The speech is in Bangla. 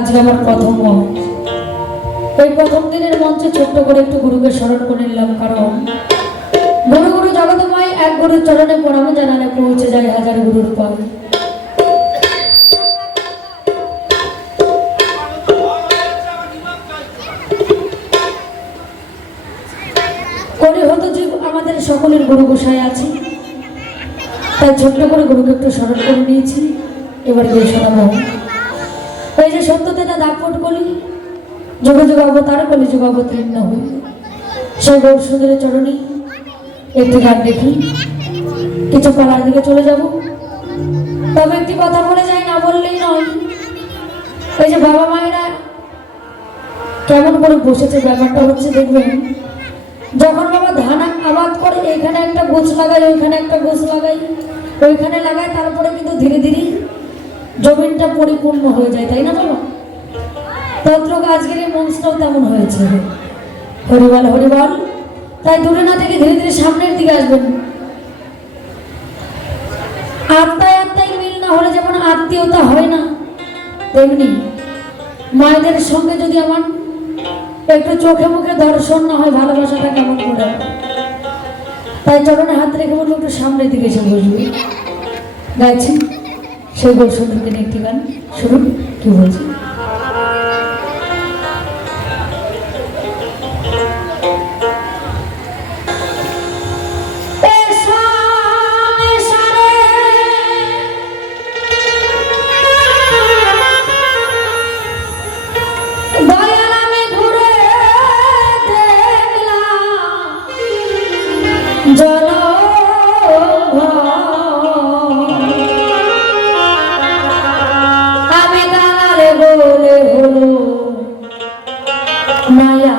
আজকে আমার প্রথম মঞ্চ। এই প্রথম দিনের মঞ্চে ছোট্ট করে একটু গুরুকে স্মরণ করে নিলাম, কারণ গুরু গুরু জগতময় এক গুরুর চরণে প্রণাম জানালে পৌঁছে যায় হাজার গুরুর পায়। কলিহত যুগ আমাদের সকলের গুরু গোসাই আছে, তাই ছোট্ট করে গুরুকে একটু স্মরণ করে নিয়েছি। এবার গিয়ে শোনাবো এই যে সত্যতেটা দাপট করি যুগে যুগ অবতার কলি যুগ অবতীর্ণ হই, সেই গৌর সুন্দরের চরণে একটি গান দেখি, কিছু পালার দিকে চলে যাব। তবে একটি কথা বলে যাই, না বললেই নয়। এই যে বাবা মায়েরা কেমন করে বসেছে, ব্যাপারটা হচ্ছে দেখবেন, যখন বাবা ধান আবাদ করে এখানে একটা গোছ লাগাই, ওইখানে একটা গোছ লাগাই, ওইখানে লাগায়, তারপরে কিন্তু ধীরে ধীরে জমিনটা পরিপূর্ণ হয়ে যায়, তাই না বাবা? তত্র আজকের এই মঞ্চটাও তেমন হয়েছে। হরিবল হরিবল। তাই দূরে না থেকে ধীরে ধীরে সামনের দিকে আসবেন। আত্মায় আত্মায় মিল না হলে যেমন আত্মীয়তা হয় না, তেমনি মায়েদের সঙ্গে যদি আমার একটু চোখে মুখে দর্শন না হয়, ভালোবাসাটা কেমন করে? তাই চরণে হাত রেখে বলবো একটু সামনের দিকে এসে বসবে। গাইছি সেই গৌর সুন্দরকে একটি গান শুনুন, কি বলছি। আমি দাঁড়ালে বলে হলো মায়া